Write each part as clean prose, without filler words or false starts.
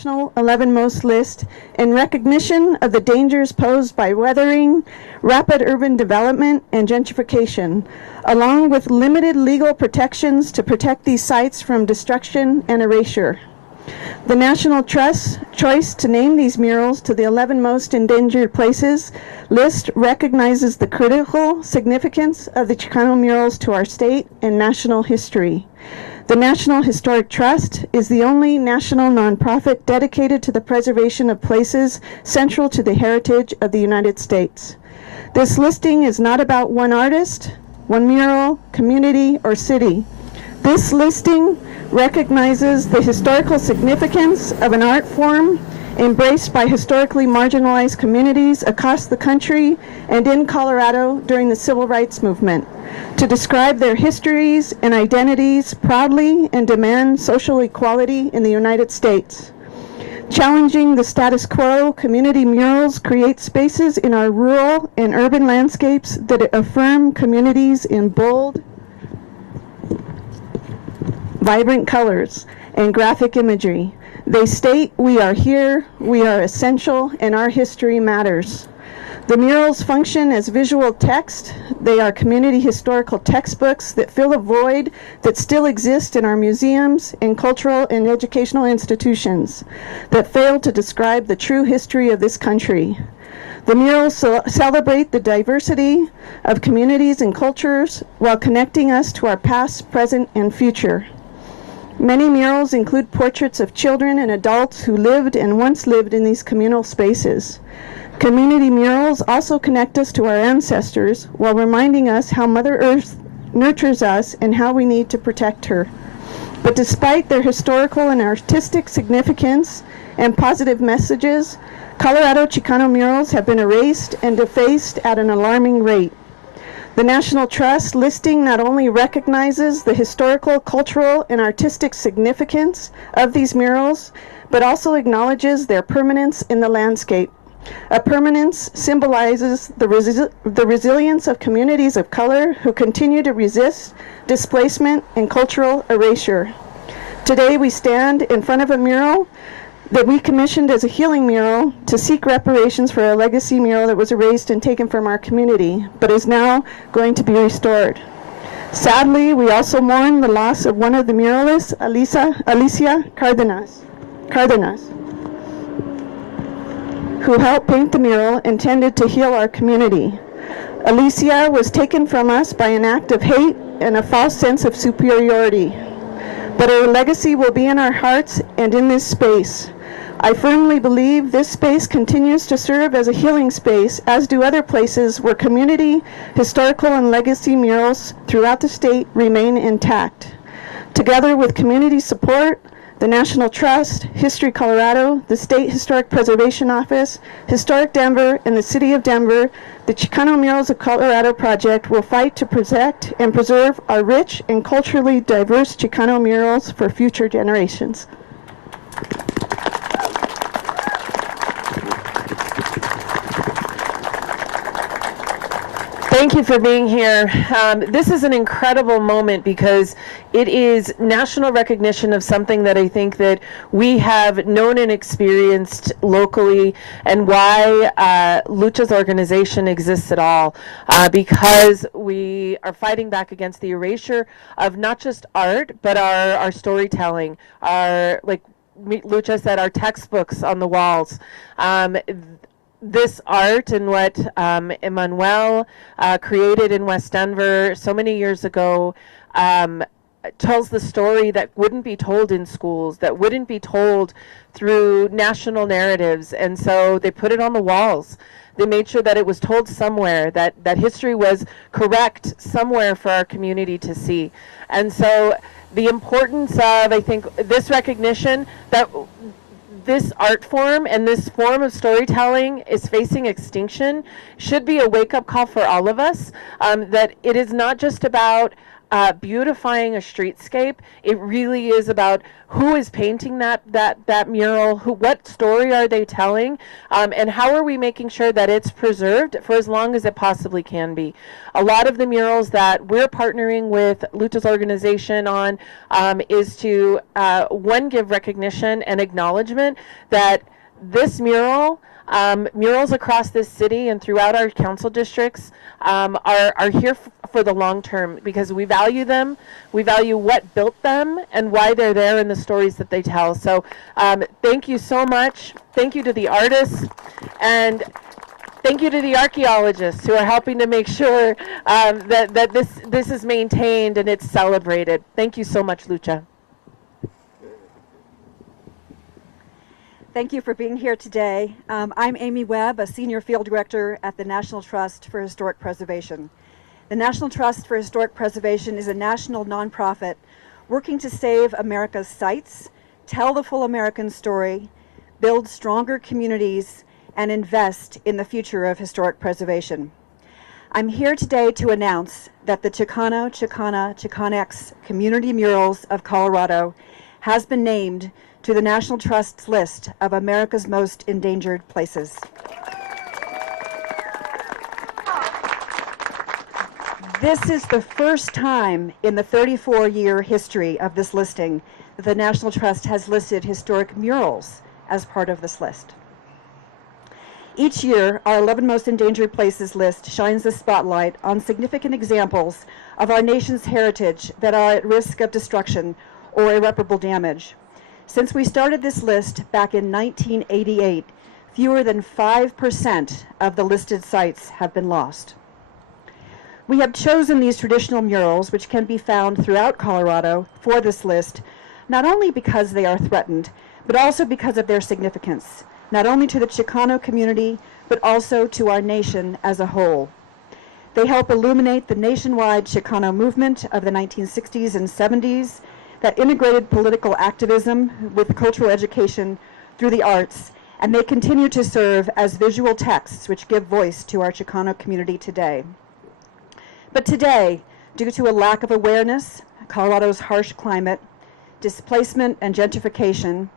national 11 most list in recognition of the dangers posed by weathering, rapid urban development, and gentrification, along with limited legal protections to protect these sites from destruction and erasure. The National Trust's choice to name these murals to the 11 most endangered places list recognizes the critical significance of the Chicano murals to our state and national history. The National Historic Trust is the only national nonprofit dedicated to the preservation of places central to the heritage of the United States. This listing is not about one artist, one mural, community, or city. This listing recognizes the historical significance of an art form embraced by historically marginalized communities across the country and in Colorado during the Civil Rights Movement, to describe their histories and identities proudly and demand social equality in the United States. Challenging the status quo, community murals create spaces in our rural and urban landscapes that affirm communities in bold, vibrant colors and graphic imagery. They state, "We are here, we are essential, and our history matters." The murals function as visual text. They are community historical textbooks that fill a void that still exists in our museums and cultural and educational institutions that fail to describe the true history of this country. The murals celebrate the diversity of communities and cultures while connecting us to our past, present, and future. Many murals include portraits of children and adults who lived and once lived in these communal spaces. Community murals also connect us to our ancestors while reminding us how Mother Earth nurtures us and how we need to protect her. But despite their historical and artistic significance and positive messages, Colorado Chicano murals have been erased and defaced at an alarming rate. The National Trust listing not only recognizes the historical, cultural, and artistic significance of these murals, but also acknowledges their permanence in the landscape. A permanence symbolizes the resilience of communities of color who continue to resist displacement and cultural erasure. Today we stand in front of a mural that we commissioned as a healing mural to seek reparations for a legacy mural that was erased and taken from our community, but is now going to be restored. Sadly, we also mourn the loss of one of the muralists, Alicia Cardenas, who helped paint the mural intended to heal our community. Alicia was taken from us by an act of hate and a false sense of superiority. But her legacy will be in our hearts and in this space. I firmly believe this space continues to serve as a healing space, as do other places where community, historical, and legacy murals throughout the state remain intact. Together with community support, the National Trust, History Colorado, the State Historic Preservation Office, Historic Denver, and the City of Denver, the Chicano Murals of Colorado project will fight to protect and preserve our rich and culturally diverse Chicano murals for future generations. Thank you for being here. This is an incredible moment because it is national recognition of something that I think that we have known and experienced locally, and why Lucha's organization exists at all, because we are fighting back against the erasure of not just art, but our storytelling, our, like Lucha said, our textbooks on the walls. This art and what Emmanuel created in West Denver so many years ago tells the story that wouldn't be told in schools, that wouldn't be told through national narratives. And so they put it on the walls. They made sure that it was told somewhere, that history was correct somewhere for our community to see. And so the importance of, I think, this recognition that this art form and this form of storytelling is facing extinction should be a wake-up call for all of us, that it is not just about beautifying a streetscape. It really is about who is painting that mural, what story are they telling, and how are we making sure that it's preserved for as long as it possibly can be. A lot of the murals that we're partnering with Lucha's organization on is to, one, give recognition and acknowledgement that this mural, murals across this city and throughout our council districts are here for the long term, because we value them, we value what built them, and why they're there and the stories that they tell. So thank you so much. Thank you to the artists, and thank you to the archaeologists who are helping to make sure that this is maintained and it's celebrated. Thank you so much, Lucha. Thank you for being here today. I'm Amy Webb, a Senior Field Director at the National Trust for Historic Preservation. The National Trust for Historic Preservation is a national nonprofit working to save America's sites, tell the full American story, build stronger communities, and invest in the future of historic preservation. I'm here today to announce that the Chicano, Chicana, Chicanx Community Murals of Colorado has been named to the National Trust's list of America's most endangered places. This is the first time in the 34-year history of this listing that the National Trust has listed historic murals as part of this list. Each year, our 11 Most Endangered Places list shines a spotlight on significant examples of our nation's heritage that are at risk of destruction or irreparable damage. Since we started this list back in 1988, fewer than 5% of the listed sites have been lost. We have chosen these traditional murals, which can be found throughout Colorado, for this list, not only because they are threatened, but also because of their significance, not only to the Chicano community, but also to our nation as a whole. They help illuminate the nationwide Chicano movement of the 1960s and 70s that integrated political activism with cultural education through the arts, and they continue to serve as visual texts which give voice to our Chicano community today. But today, due to a lack of awareness, Colorado's harsh climate, displacement and gentrification,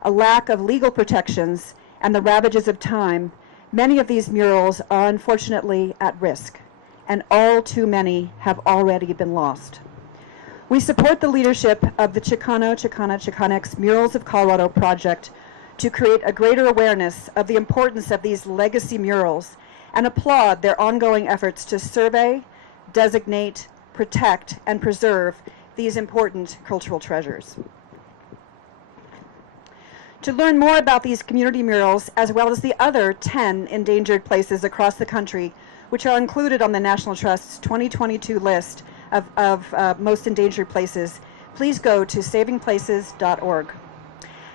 a lack of legal protections, and the ravages of time, many of these murals are unfortunately at risk, and all too many have already been lost. We support the leadership of the Chicano, Chicana, Chicanx Murals of Colorado project to create a greater awareness of the importance of these legacy murals and applaud their ongoing efforts to survey, designate, protect, and preserve these important cultural treasures. To learn more about these community murals, as well as the other 10 endangered places across the country, which are included on the National Trust's 2022 list of most endangered places, please go to savingplaces.org.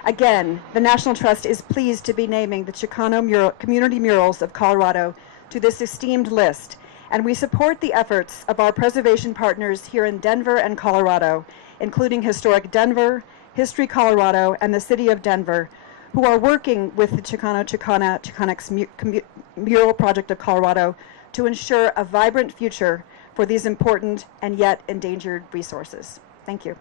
Again, the National Trust is pleased to be naming the Chicano Community Murals of Colorado to this esteemed list, and we support the efforts of our preservation partners here in Denver and Colorado, including Historic Denver, History Colorado, and the City of Denver, who are working with the Chicano, Chicana, Chicanx Mural Project of Colorado to ensure a vibrant future for these important and yet endangered resources. Thank you.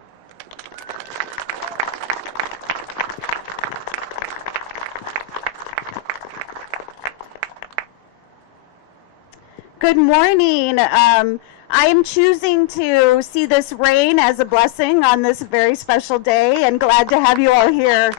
Good morning. I am choosing to see this rain as a blessing on this very special day, and glad to have you all here.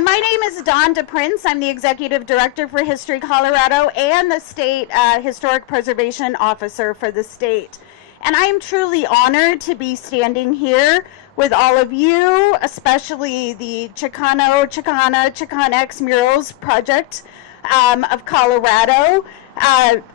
My name is Dawn DePrince. I'm the Executive Director for History Colorado and the State Historic Preservation Officer for the state. And I am truly honored to be standing here with all of you, especially the Chicano, Chicana, Chicanx Murals Project of Colorado.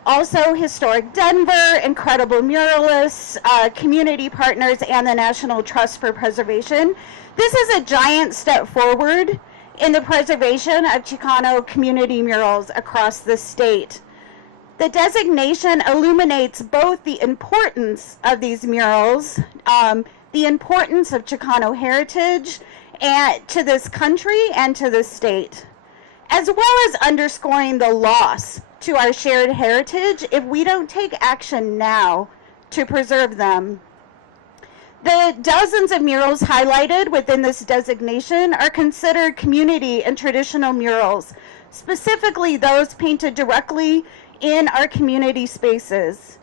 Also Historic Denver, incredible muralists, community partners, and the National Trust for Preservation. This is a giant step forward in the preservation of Chicano community murals across the state. The designation illuminates both the importance of these murals, the importance of Chicano heritage and to this country and to the state, as well as underscoring the loss to our shared heritage if we don't take action now to preserve them. The dozens of murals highlighted within this designation are considered community and traditional murals, specifically those painted directly in our community spaces.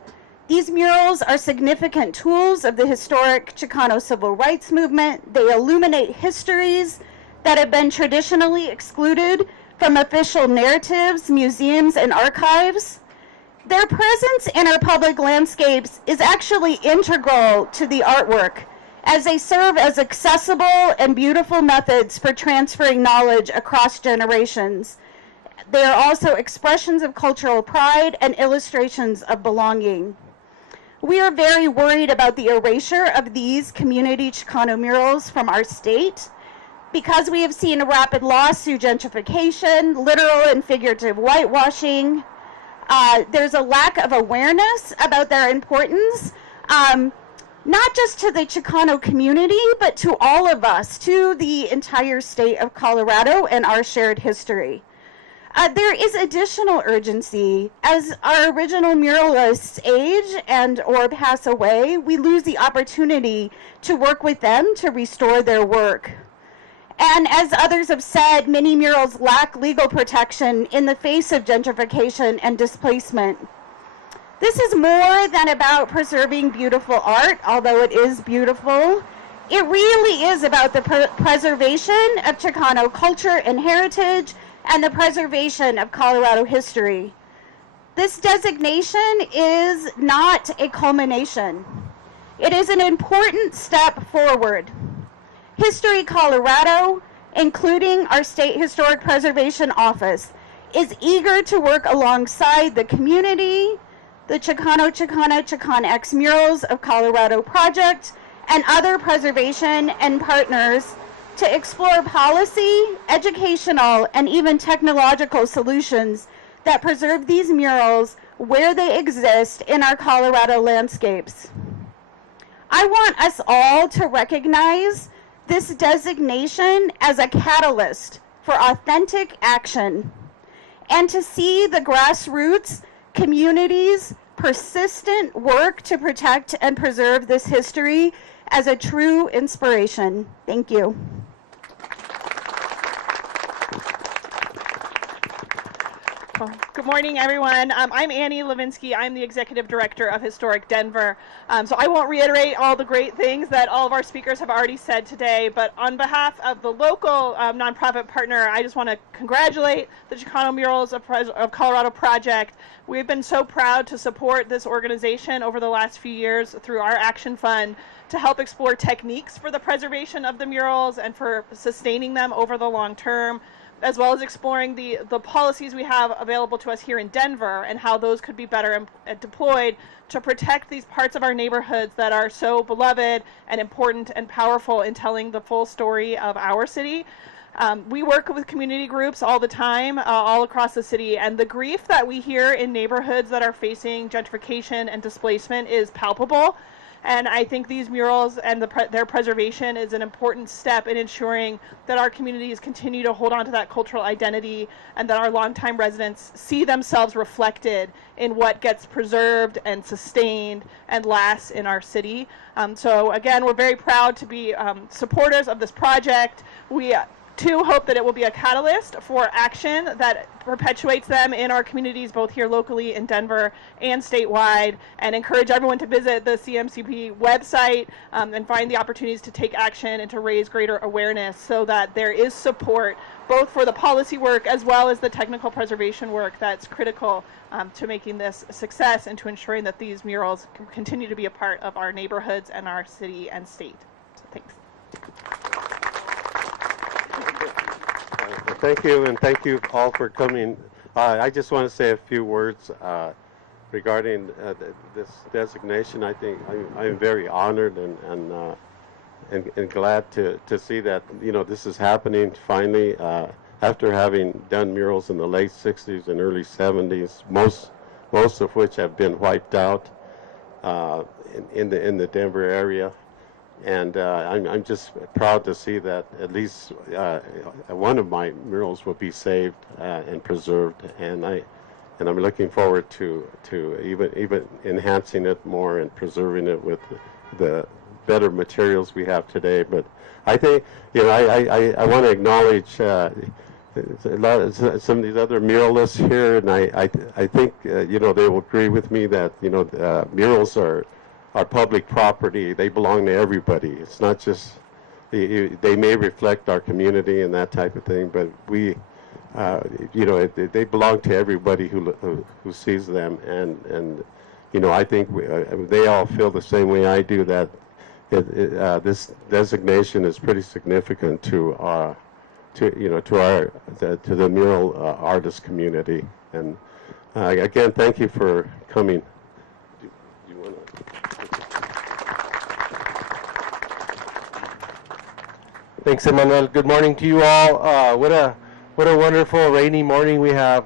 These murals are significant tools of the historic Chicano civil rights movement. They illuminate histories that have been traditionally excluded from official narratives, museums, and archives. Their presence in our public landscapes is actually integral to the artwork, as they serve as accessible and beautiful methods for transferring knowledge across generations. They are also expressions of cultural pride and illustrations of belonging. We are very worried about the erasure of these community Chicano murals from our state because we have seen a rapid loss through gentrification, literal and figurative whitewashing. There's a lack of awareness about their importance, not just to the Chicano community, but to all of us, to the entire state of Colorado and our shared history. There is additional urgency. As our original muralists age and or pass away, we lose the opportunity to work with them to restore their work. And as others have said, many murals lack legal protection in the face of gentrification and displacement. This is more than about preserving beautiful art, although it is beautiful. It really is about the preservation of Chicano culture and heritage and the preservation of Colorado history. This designation is not a culmination. It is an important step forward. History Colorado, including our State Historic Preservation Office, is eager to work alongside the community, the Chicano, Chicana, Chicanx Murals of Colorado Project, and other preservation and partners to explore policy, educational, and even technological solutions that preserve these murals where they exist in our Colorado landscapes. I want us all to recognize this designation as a catalyst for authentic action and to see the grassroots communities' persistent work to protect and preserve this history as a true inspiration. Thank you. Good morning, everyone. I'm Annie Levinsky. I'm the Executive Director of Historic Denver. So I won't reiterate all the great things that all of our speakers have already said today, but on behalf of the local nonprofit partner, I just want to congratulate the Chicano Murals of Colorado Project. We've been so proud to support this organization over the last few years through our Action Fund to help explore techniques for the preservation of the murals and for sustaining them over the long term, as well as exploring the policies we have available to us here in Denver and how those could be better deployed to protect these parts of our neighborhoods that are so beloved and important and powerful in telling the full story of our city. We work with community groups all the time, all across the city, and the grief that we hear in neighborhoods that are facing gentrification and displacement is palpable. And I think these murals and their preservation is an important step in ensuring that our communities continue to hold on to that cultural identity and that our longtime residents see themselves reflected in what gets preserved and sustained and lasts in our city. So again, we're very proud to be supporters of this project. We too hope that it will be a catalyst for action that perpetuates them in our communities, both here locally in Denver and statewide, and encourage everyone to visit the CMCP website and find the opportunities to take action and to raise greater awareness so that there is support both for the policy work as well as the technical preservation work that's critical to making this a success and to ensuring that these murals can continue to be a part of our neighborhoods and our city and state. So thanks. Thank you, and thank you all for coming. I just want to say a few words regarding this designation. I think I'm very honored and glad to see that this is happening finally. After having done murals in the late '60s and early '70s, most of which have been wiped out in the Denver area. And I'm just proud to see that at least one of my murals will be saved and preserved. And and I'm looking forward to even enhancing it more and preserving it with the better materials we have today. But I think, you know, I want to acknowledge some of these other muralists here, and I think you know, they will agree with me that, you know, murals are public property. They belong to everybody. It's not just they may reflect our community and that type of thing, but we, you know, they belong to everybody who sees them, and you know, I think they all feel the same way I do, that this designation is pretty significant to the mural artist community. And again, thank you for coming. Do you wanna... Thanks, Emmanuel. Good morning to you all. What a wonderful rainy morning we have.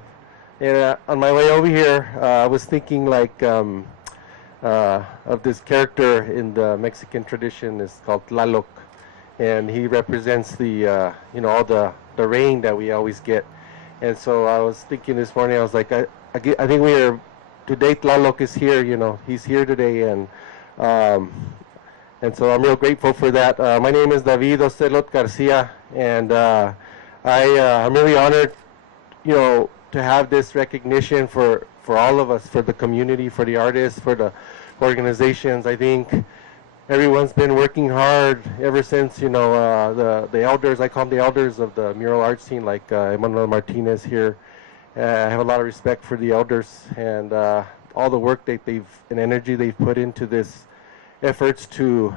And on my way over here, I was thinking like of this character in the Mexican tradition. Is called Tlaloc, and he represents the you know, all the rain that we always get. And so I was thinking this morning, I was like, I think we are today. Tlaloc is here. You know, he's here today, and so I'm real grateful for that. My name is David Ocelot Garcia, and I'm really honored, you know, to have this recognition for all of us, for the community, for the artists, for the organizations. I think everyone's been working hard ever since, you know, the elders, I call them the elders of the mural art scene, like Emmanuel Martinez here. I have a lot of respect for the elders and all the work that and energy they've put into this efforts to,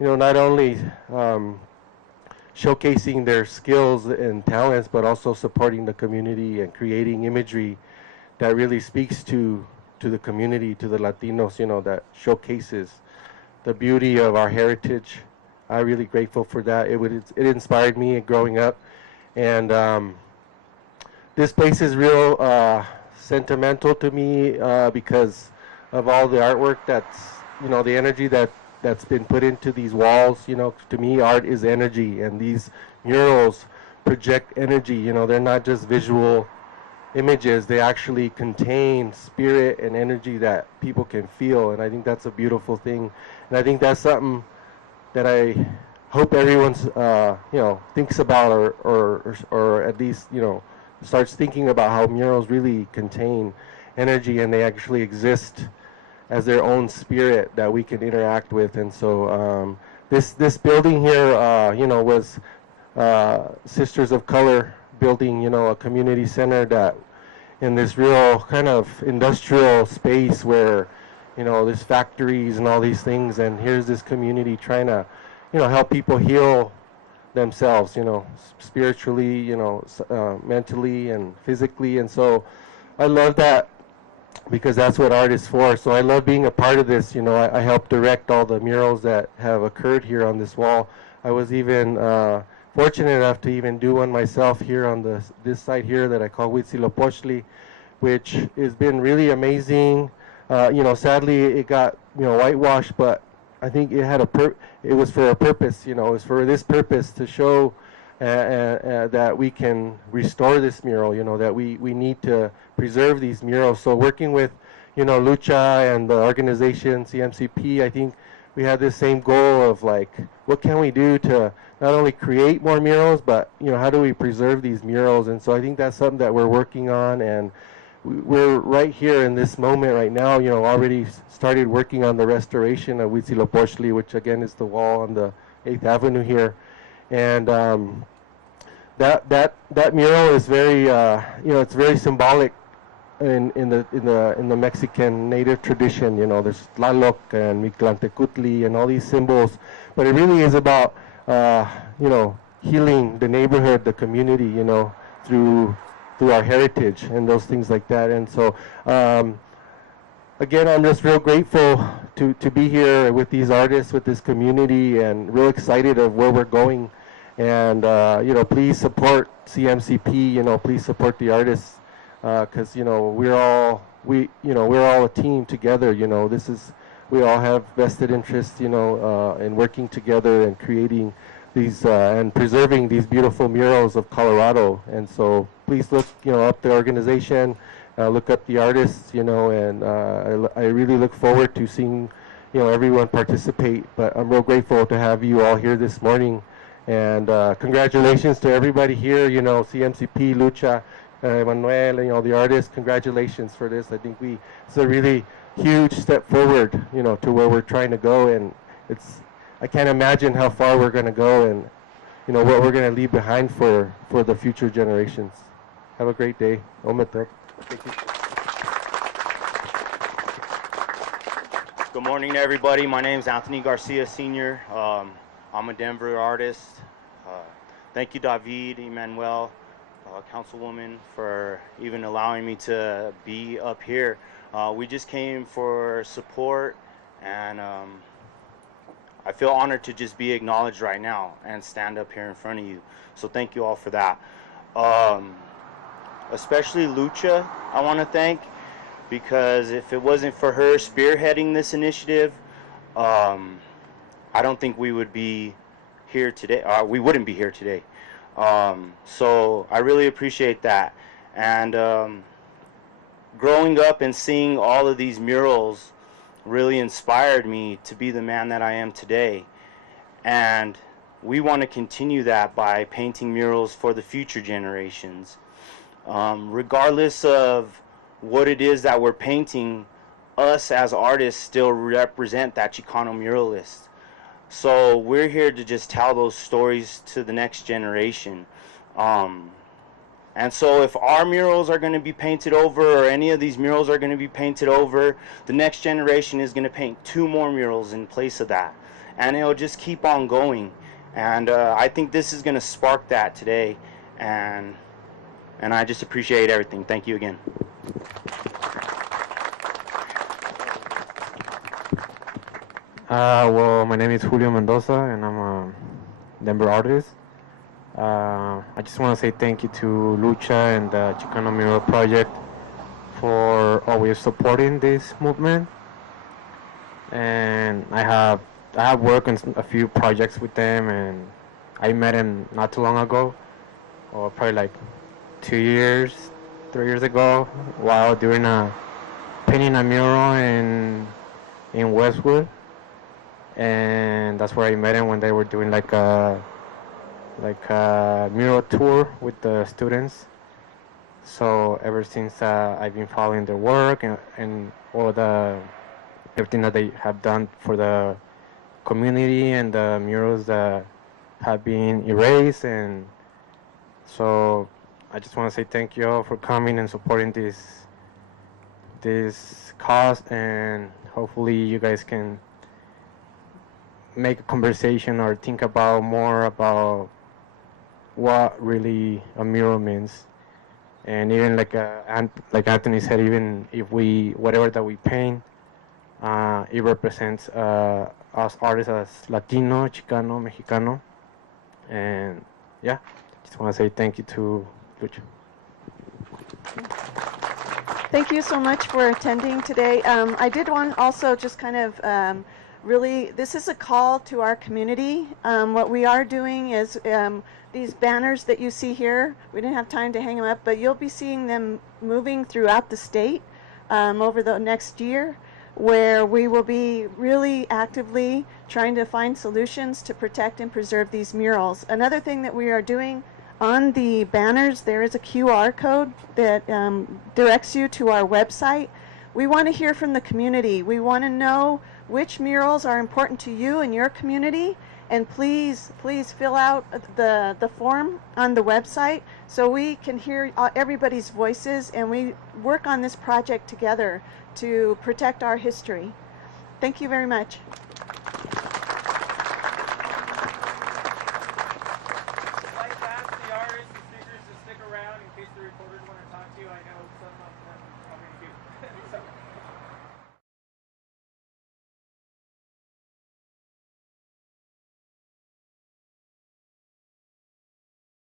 you know, not only showcasing their skills and talents, but also supporting the community and creating imagery that really speaks to the community, to the Latinos, you know, that showcases the beauty of our heritage. I'm really grateful for that. It inspired me growing up, and this place is real sentimental to me because of all the artwork that's, you know, the energy that's been put into these walls. You know, to me, art is energy, and these murals project energy. You know, they're not just visual images, they actually contain spirit and energy that people can feel, and I think that's a beautiful thing. And I think that's something that I hope everyone's you know, thinks about, or at least, you know, starts thinking about how murals really contain energy, and they actually exist as their own spirit that we can interact with. And so this building here, you know, was Sisters of Color building, you know, a community center that in this real kind of industrial space where, you know, there's factories and all these things, and here's this community trying to, you know, help people heal themselves, you know, spiritually, you know, mentally and physically. And so I love that, because that's what art is for. So I love being a part of this. You know, I help direct all the murals that have occurred here on this wall. I was even fortunate enough to even do one myself here on this site here that I call Huitzilopochtli, which has been really amazing. You know, sadly it got, you know, whitewashed, but I think it had it was for a purpose. You know, it was for this purpose, to show that we can restore this mural. You know, that we need to preserve these murals. So working with, you know, Lucha and the organization CMCP, I think we had this same goal of like, what can we do to not only create more murals, but, you know, how do we preserve these murals? And so I think that's something that we're working on, and we're right here in this moment right now, you know, already started working on the restoration of Huitzilopochtli, which again is the wall on the 8th Avenue here. And that mural is very, you know, it's very symbolic in the Mexican native tradition. You know, there's Tlaloc and Mictlantecutli and all these symbols, but it really is about you know, healing the neighborhood, the community, you know, through our heritage and those things like that. And so again, I'm just real grateful to be here with these artists, with this community, and real excited of where we're going. And you know, please support CMCP. You know, please support the artists, because you know, we're all a team together. You know, we all have vested interest, you know, in working together and creating these and preserving these beautiful murals of Colorado. And so please look, you know, up the organization look up the artists, you know, and I really look forward to seeing, you know, everyone participate. But I'm real grateful to have you all here this morning. And congratulations to everybody here, you know, CMCP, Lucha, Manuel, and all the artists. Congratulations for this. I think it's a really huge step forward, you know, to where we're trying to go. And I can't imagine how far we're going to go and, you know, what we're going to leave behind for the future generations. Have a great day. Ometa. Thank you. Good morning, everybody. My name is Anthony Garcia, Sr. I'm a Denver artist. Thank you, David, Emmanuel, Councilwoman, for even allowing me to be up here. We just came for support, and I feel honored to just be acknowledged right now and stand up here in front of you. So thank you all for that. Especially Lucha, I want to thank, because if it wasn't for her spearheading this initiative, I don't think we would be here today. We wouldn't be here today. So I really appreciate that. And growing up and seeing all of these murals really inspired me to be the man that I am today. And we want to continue that by painting murals for the future generations. Regardless of what it is that we're painting, us as artists still represent that Chicano muralist. So we're here to just tell those stories to the next generation. And so if our murals are going to be painted over, or any of these murals are going to be painted over, the next generation is going to paint 2 more murals in place of that. And it'll just keep on going. And I think this is going to spark that today. And I just appreciate everything. Thank you again. Well, my name is Julio Mendoza, and I'm a Denver artist. I just want to say thank you to Lucha and the Chicano Mural Project for always supporting this movement. And I have worked on a few projects with them, and I met them not too long ago, or probably like 3 years ago, while doing painting a mural in Westwood. And that's where I met them, when they were doing like a mural tour with the students. So ever since I've been following their work and all everything that they have done for the community, and the murals that have been erased. And so I just want to say thank you all for coming and supporting this cause, and hopefully you guys can make a conversation or think about more about what really a mural means. And even like Anthony said, even if whatever that we paint, it represents us artists as Latino, Chicano, Mexicano. And yeah, just want to say thank you to Lucha. Thank you so much for attending today. I did want also just kind of really, this is a call to our community. What we are doing is these banners that you see here, we didn't have time to hang them up, but you'll be seeing them moving throughout the state over the next year, where we will be really actively trying to find solutions to protect and preserve these murals. Another thing that we are doing, on the banners, there is a QR code that directs you to our website. We want to hear from the community. We want to know which murals are important to you and your community, and please fill out the form on the website so we can hear everybody's voices, and we work on this project together to protect our history. Thank you very much.